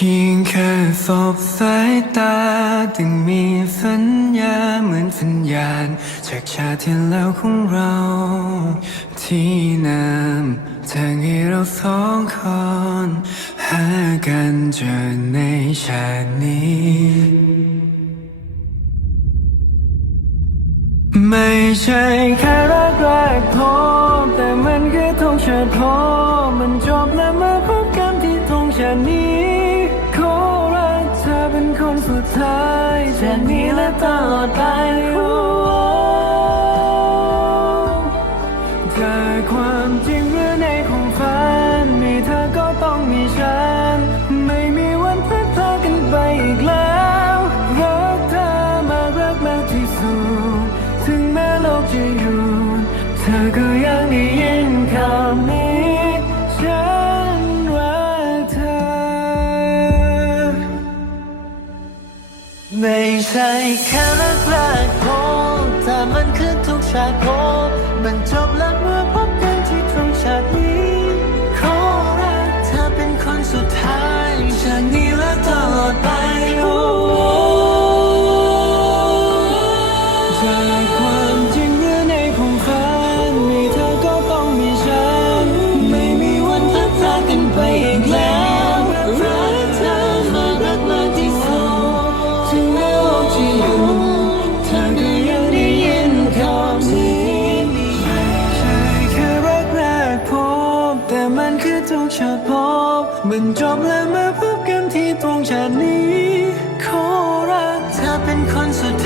พียงแค่สบสายตาตึงมีสัญญาเหมือนสัญญาณจากชาติที่แล้วของเรา ที่นำทางให้เราสองคนหากันเจอในชาตินี้ ไม่ใช่แค่รักแรกพบแต่มันคือธงชาติพอมันจบแล้วมาพบกันที่ธงชาตินี้ คนสุดท้ายชาตินี้และตลอดไปโอ้จากความจริงหรือในความฝันมีเธอก็ต้องมีฉัน ไม่มีวันพลัดพรากกันไปอีกแล้วรักเธอมารักมากที่สุดถึงแม้โลกจะหยุดเธอก็ยังได้ ใช่แค่รักแรกพบแต่มันคือทุกชาติพบมันจบแล้วเมื่อพบกันที่ตรงชาตินี้ขอรักเธอเป็นคนสุดท้าย ชาติพบมันจบแล้วมาพบกันที่ตรงชาตินี้ ขอรักเธอเป็นคนสุดท้าย